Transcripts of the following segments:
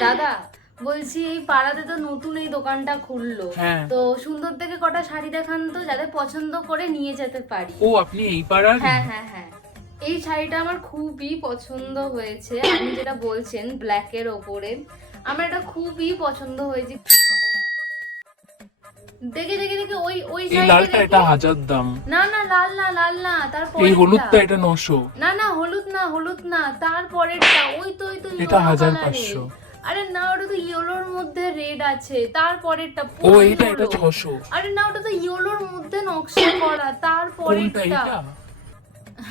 দাদা বলছি এই পাড়াতে তো নতুন এই দোকানটা খুললো। হ্যাঁ। তো সুন্দর থেকে কটা শাড়ি দেখান তো যাতে পছন্দ করে নিয়ে যেতে পারি। ও আপনি এই পাড়ার? হ্যাঁ হ্যাঁ হ্যাঁ। এই শাড়িটা আমার খুবই পছন্দ হয়েছে। আপনি যেটা বলছেন ব্ল্যাকের ওপরে আমার এটা খুবই পছন্দ হয়েছে। দেখে দেখে দেখে ওই ওই এই শাড়িটা লালটা এটা হাজার দাম। না না লাল না লাল না তারপর এই হলুদটা এটা নশো। না না হলুদ না হলুদ না তারপরেরটা ওই তো ওই তো এটা হাজার। পাঁচশো। আরে না ওটা তো ইয়েলোর মধ্যে রেড আছে। তারপরেরটা ও এটা yellow। ছশো আরে না ওটা তো ইয়েলোর মধ্যে নকশা করা। তারপরেরটা। এটা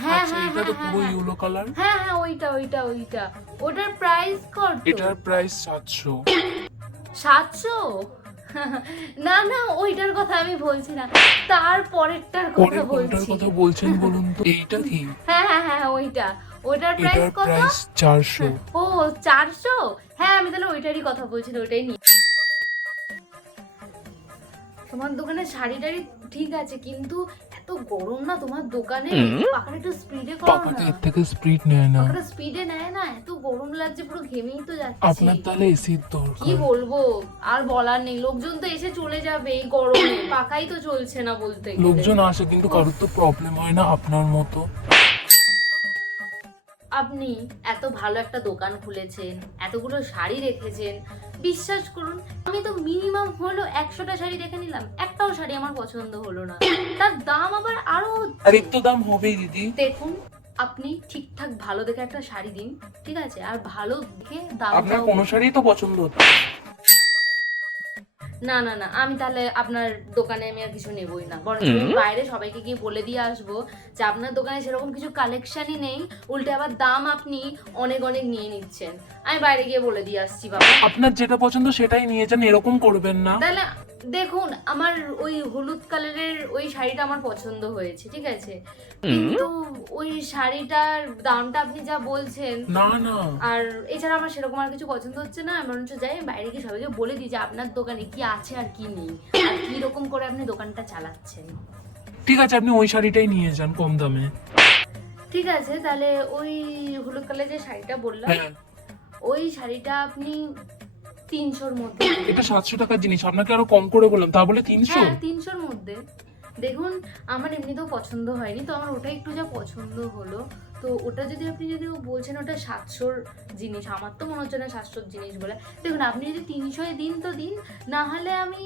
হ্যাঁ আচ্ছা হ্যাঁ এটা তো হ্যাঁ পুরো হ্যাঁ। ইয়েলো কালার হ্যাঁ হ্যাঁ ওইটা ওইটা ওইটা। ওটার প্রাইস কত? এটার প্রাইস সাতশো। সাতশো? না না ওইটার কথা আমি বলছি না। তারপরেরটার পরে কথা বলছি। কথা বলছেন বলুন তো? এইটা কি? হ্যাঁ হ্যাঁ হ্যাঁ ওইটা। ওইটার প্রাইস কত? প্রাইস চারশো। ও চারশো? হ্যাঁ আমি তাহলে ওইটারই কথা বলছি ওইটাই তোমার দোকানে শাড়ি টাড়ি ঠিক আছে কিন্তু এত গরম না তোমার দোকানে? পাখাটা একটু স্পিডে করো না। এর থেকে স্পিড নেয় না। পাখাটা স্পিডে নেয় না এত গরম লাগছে পুরো ঘেমেই তো যাচ্ছি। আপনার তাহলে এসির কি বলব? আর বলার নেই লোকজন তো এসে চলে যাবে এই গরমে পাখাই তো চলছে না বলতে গেলে। লোকজন আসে কিন্তু কারোর তো প্রবলেম হয় না আপনার মতো। আপনি এত ভালো একটা দোকান খুলেছেন এতগুলো শাড়ি রেখেছেন। বিশ্বাস করুন আমি তো মিনিমাম হলো একশোটা শাড়ি রেখে নিলাম একটাও শাড়ি আমার পছন্দ হলো না। তার দাম আবার আরও একটু দাম হবে দিদি। দেখুন আপনি ঠিকঠাক ভালো দেখে একটা শাড়ি দিন ঠিক আছে? আর ভালো দেখে আপনার দাম কোনো শাড়ি তো পছন্দ হচ্ছে না না না আমি তাহলে আপনার দোকানে আমি আর কিছু নেবই না। বরং আমি বাইরে সবাইকে গিয়ে বলে দিয়ে আসব যে আপনার দোকানে সেরকম কিছু কালেকশনই নেই উল্টে আবার দাম আপনি অনেক অনেক নিয়ে নিচ্ছেন। আমি বাইরে গিয়ে বলে দিয়ে আসছি বাবা। আপনার যেটা পছন্দ সেটাই নিয়ে যান এরকম করবেন না। তাহলে দেখুন আমার ওই হলুদ কালারের ওই শাড়িটা আমার পছন্দ হয়েছে ঠিক আছে? কিন্তু ওই শাড়িটার দামটা আপনি যা বলছেন না না। আর এছাড়া আমার সেরকম আর কিছু পছন্দ হচ্ছে না আমি বরঞ্চ যাই বাইরে গিয়ে সবাইকে বলে দিই যে আপনার দোকানে কি আছে আর কি নেই আর কি রকম করে আপনি দোকানটা চালাচ্ছেন। ঠিক আছে আপনি ওই শাড়িটাই নিয়ে যান কম দামে। ঠিক আছে তাহলে ওই হলুদ কালারের যে শাড়িটা বললাম হ্যাঁ। ওই শাড়িটা আপনি তিনশোর মধ্যে। এটা সাতশো টাকার জিনিস আপনাকে আরও কম করে বললাম তা বলে তিনশো? হ্যাঁ তিনশোর মধ্যে। দেখুন আমার এমনিতেও পছন্দ হয়নি তো আমার ওটা একটু যা পছন্দ হলো। তো ওটা যদি আপনি যদি বলছেন ওটা সাতশোর জিনিস আমার তো মনে হচ্ছে না সাতশোর জিনিস বলে। দেখুন আপনি যদি তিনশোয় দিন তো দিন না হলে আমি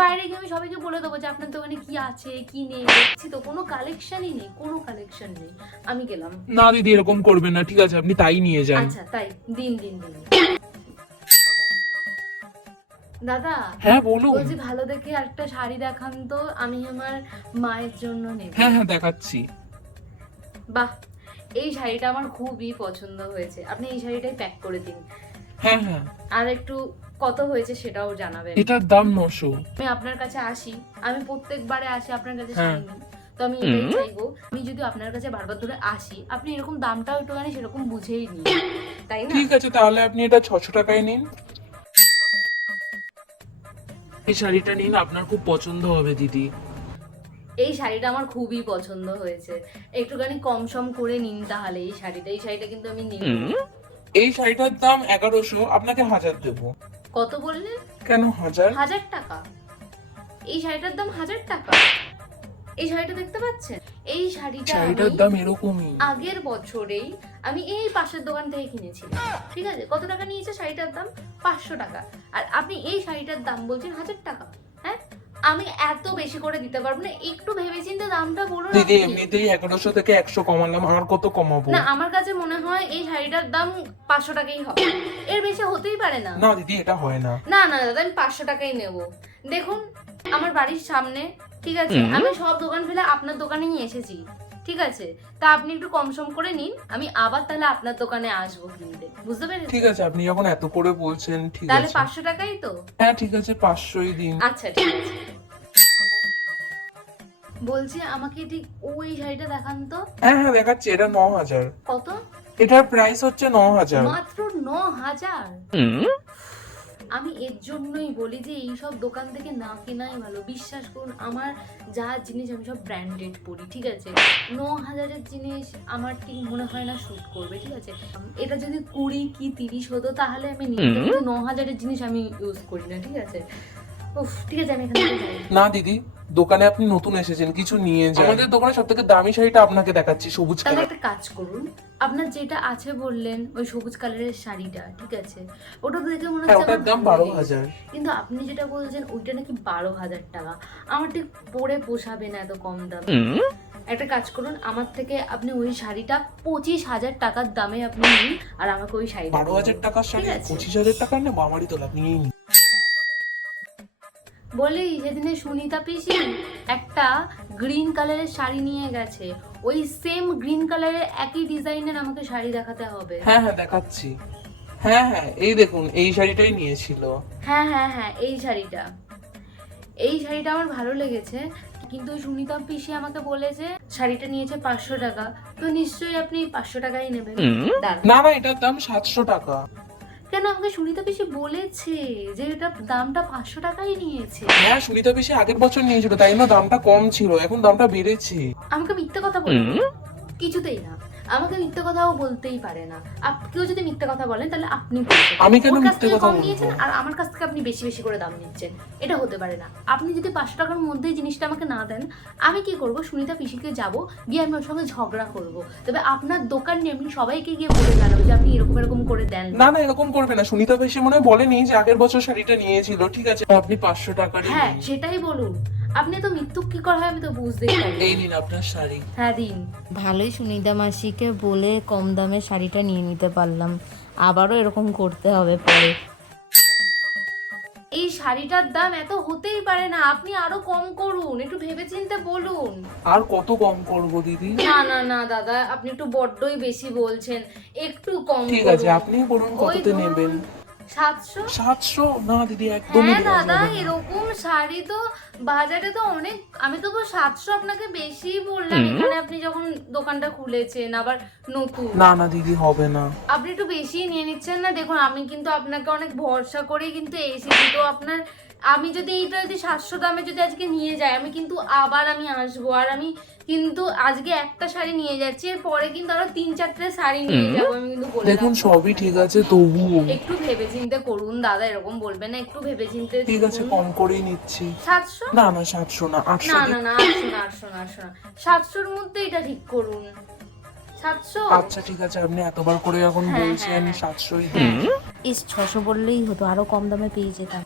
বাইরে গিয়ে আমি সবাইকে বলে দেবো যে আপনার দোকানে কি আছে কি নেই। দেখছি তো কোনো কালেকশনই নেই কোনো কালেকশন নেই। আমি গেলাম। না দিদি এরকম করবেন না ঠিক আছে আপনি তাই নিয়ে যান। আচ্ছা তাই দিন দিন দিন। দাদা হ্যাঁ বলুন। বলছি ভালো দেখে একটা শাড়ি দেখান তো আমি আমার মায়ের জন্য নেব। হ্যাঁ হ্যাঁ দেখাচ্ছি। বাহ এই শাড়িটা আমার খুবই পছন্দ হয়েছে। আপনি এই শাড়িটাই প্যাক করে দিন। হ্যাঁ হ্যাঁ। আর একটু কত হয়েছে সেটাও জানাবেন। এটার দাম নশো। আমি আপনার কাছে আসি। আমি প্রত্যেকবারে আসি আপনার কাছে হ্যাঁ। শাড়ি নিই তো আমি এটাই চাইব আমি যদি আপনার কাছে বারবার ধরে আসি আপনি এরকম দামটাও একটুখানি সেরকম বুঝেই নিন। তাই না? ঠিক আছে তাহলে আপনি এটা ছশো টাকায় নিন। এই শাড়িটা নিন আপনার খুব পছন্দ হবে দিদি। এই শাড়িটা আমার খুবই পছন্দ হয়েছে। একটুখানি কম সম করে নিন তাহলে এই শাড়িটা। এই শাড়িটা কিন্তু আমি নিই এই শাড়িটার দাম এগারোশো আপনাকে হাজার দেবো। কত বললেন? কেন হাজার? হাজার টাকা। এই শাড়িটার দাম হাজার টাকা। এই শাড়িটা দেখতে পাচ্ছেন? এই শাড়িটা শাড়িটার দাম এরকমই। আগের বছরেই আমি এই পাশের দোকান থেকে কিনেছিলাম। ঠিক আছে? কত টাকা নিয়েছে শাড়িটার দাম? পাঁচশো টাকা। আর আপনি এই শাড়িটার দাম বলছেন হাজার টাকা। হ্যাঁ? আমি এত বেশি করে দিতে পারব না। একটু ভেবেচিন্তে দামটা বলুন দিদি এমনিতেই এগারোশো থেকে একশো কমালাম। আর কত কমাবো? না আমার কাছে মনে হয় এই শাড়িটার দাম পাঁচশো টাকাই হবে। এর বেশি হতেই পারে না। না দিদি এটা হয় না। না না দাদা আমি পাঁচশো টাকাই নেব। দেখুন আমার বাড়ির সামনে ঠিক আছে? আমি সব দোকান ফেলে আপনার দোকানেই এসেছি। ঠিক আছে? তা আপনি একটু কম সম করে নিন আমি আবার তাহলে আপনার দোকানে আসব কিনতে। বুঝতে পেরেছেন? ঠিক আছে আপনি যখন এত করে বলছেন ঠিক আছে। তাহলে পাঁচশো টাকাই তো? হ্যাঁ ঠিক আছে পাঁচশোই দিন। আচ্ছা ঠিক আছে। বলছি আমাকে ঠিক ওই শাড়িটা দেখান তো। হ্যাঁ হ্যাঁ দেখাচ্ছি এটা ন হাজার কত? এটার প্রাইস হচ্ছে ন হাজার মাত্র ন হাজার আমি এর জন্যই বলি যে এই সব দোকান থেকে না কেনাই ভালো। বিশ্বাস করুন আমার যা জিনিস আমি সব ব্র্যান্ডেড পরি ঠিক আছে? ন হাজারের জিনিস আমার ঠিক মনে হয় না শ্যুট করবে ঠিক আছে? এটা যদি কুড়ি কি তিরিশ হতো তাহলে আমি নিতাম। ন হাজারের জিনিস আমি ইউজ করি না ঠিক আছে? উফ ঠিক আছে আমি এখান যাই না। দিদি দোকানে আপনি নতুন এসেছেন কিছু নিয়ে যান। আমাদের দোকানে সব থেকে দামি শাড়িটা আপনাকে দেখাচ্ছি সবুজ তাহলে কালার। একটা কাজ করুন আপনার যেটা আছে বললেন ওই সবুজ কালারের শাড়িটা ঠিক আছে? ওটা দেখে মনে হ্যাঁ হচ্ছে ওটার আমার দাম ভালো বারো লেগেছে। হাজার। কিন্তু আপনি যেটা বলছেন ওইটা নাকি বারো হাজার টাকা। আমার ঠিক পরে পোষাবে না এত কম দাম। একটা কাজ করুন আমার থেকে আপনি ওই শাড়িটা পঁচিশ হাজার টাকার দামে আপনি নিন আর আমাকে ওই শাড়িটা বারো হাজার দিন। টাকার শাড়ি? ঠিক আছে। পঁচিশ হাজার টাকার নেব আমারই তো লাভ নি। বলি সেদিনে সুনিতা পিসি একটা গ্রিন কালারের শাড়ি নিয়ে গেছে ওই সেম গ্রিন কালারের একই ডিজাইনের আমাকে শাড়ি দেখাতে হবে। হ্যাঁ হ্যাঁ দেখাচ্ছি। হ্যাঁ হ্যাঁ এই দেখুন এই শাড়িটাই নিয়েছিল। হ্যাঁ হ্যাঁ হ্যাঁ এই শাড়িটা। এই শাড়িটা আমার ভালো লেগেছে কিন্তু সুনিতা পিসি আমাকে বলেছে শাড়িটা নিয়েছে পাঁচশো টাকা। তো নিশ্চয়ই আপনি পাঁচশো টাকাই নেবেন। না না এটার দাম সাতশো টাকা। কেন আমাকে সুনিতা পিসি বলেছে যে এটা দামটা পাঁচশো টাকাই নিয়েছে? হ্যাঁ সুনিতা পিসি আগের বছর নিয়েছিল তাই না? দামটা কম ছিল এখন দামটা বেড়েছে। আমাকে মিথ্যে কথা বলবেন কিছুতেই না। আমাকে মিথ্যে কথাও বলতেই পারে না। কেউ যদি মিথ্যে কথা বলেন তাহলে আপনি আমি কেন মিথ্যে কথা কম নিয়েছেন আর আমার কাছ থেকে আপনি বেশি বেশি করে দাম নিচ্ছেন। এটা হতে পারে না। আপনি যদি পাঁচশো টাকার মধ্যেই জিনিসটা আমাকে না দেন আমি কি করব? সুনিতা পিসিকে যাব গিয়ে আমি ওর সঙ্গে ঝগড়া করব। তবে আপনার দোকান নিয়ে আমি সবাইকে গিয়ে বলে জানাব যে আপনি এরকম এরকম করে দেন। না না এরকম করবে না। সুনিতা পিসি মনে হয় বলেনি যে আগের বছর শাড়িটা নিয়েছিল ঠিক আছে? আপনি পাঁচশো টাকা হ্যাঁ সেটাই বলুন। আপনি তো মৃত্যু কি করা হয় আমি তো বুঝতেই পারি এই নিন আপনার শাড়ি। হ্যাঁ দিন। ভালোই সুনিতা মাসিকে বলে কম দামে শাড়িটা নিয়ে নিতে পারলাম। আবারও এরকম করতে হবে পরে। এই শাড়িটার দাম এত হতেই পারে না আপনি আরও কম করুন একটু ভেবেচিন্তে বলুন। আর কত কম করব দিদি? না না না দাদা আপনি একটু বড্ডই বেশি বলছেন একটু কম ঠিক আছে আপনি বলুন কততে নেবেন। সাতশো? সাতশো? না দিদি একদমই হ্যাঁ দাদা এরকম শাড়ি তো বাজারে তো অনেক আমি তো সাতশো আপনাকে বেশি বললাম। এখানে আপনি যখন দোকানটা খুলেছেন আবার নতুন। না না দিদি হবে না। আপনি একটু বেশি নিয়ে নিচ্ছেন না? দেখুন আমি কিন্তু আপনাকে অনেক ভরসা করে কিন্তু এসেছি। তো আপনার আমি যদি এইটা যদি সাতশো দামে যদি আজকে নিয়ে যাই আমি কিন্তু আবার আমি আসব। আর আমি কিন্তু আজকে একটা শাড়ি নিয়ে যাচ্ছি এর পরে কিন্তু আরও তিন চারটে শাড়ি নিয়ে যাব আমি কিন্তু বলে দেখুন সবই ঠিক আছে তবুও। একটু ভেবে চিন্তে করুন দাদা এরকম বলবেন না একটু ভেবে চিন্তে ঠিক আছে কম করেই নিচ্ছি। সাতশো? না না সাতশো না আটশো না না না আটশো না আটশো না আটশো না। সাতশোর মধ্যে এটা ঠিক করুন। সাতশো? আচ্ছা ঠিক আছে আপনি এতবার করে এখন হ্যাঁ, বলছেন হ্যাঁ। সাতশোই। হ্যাঁ ইস ছশো বললেই হতো আরও কম দামে পেয়ে যেতাম।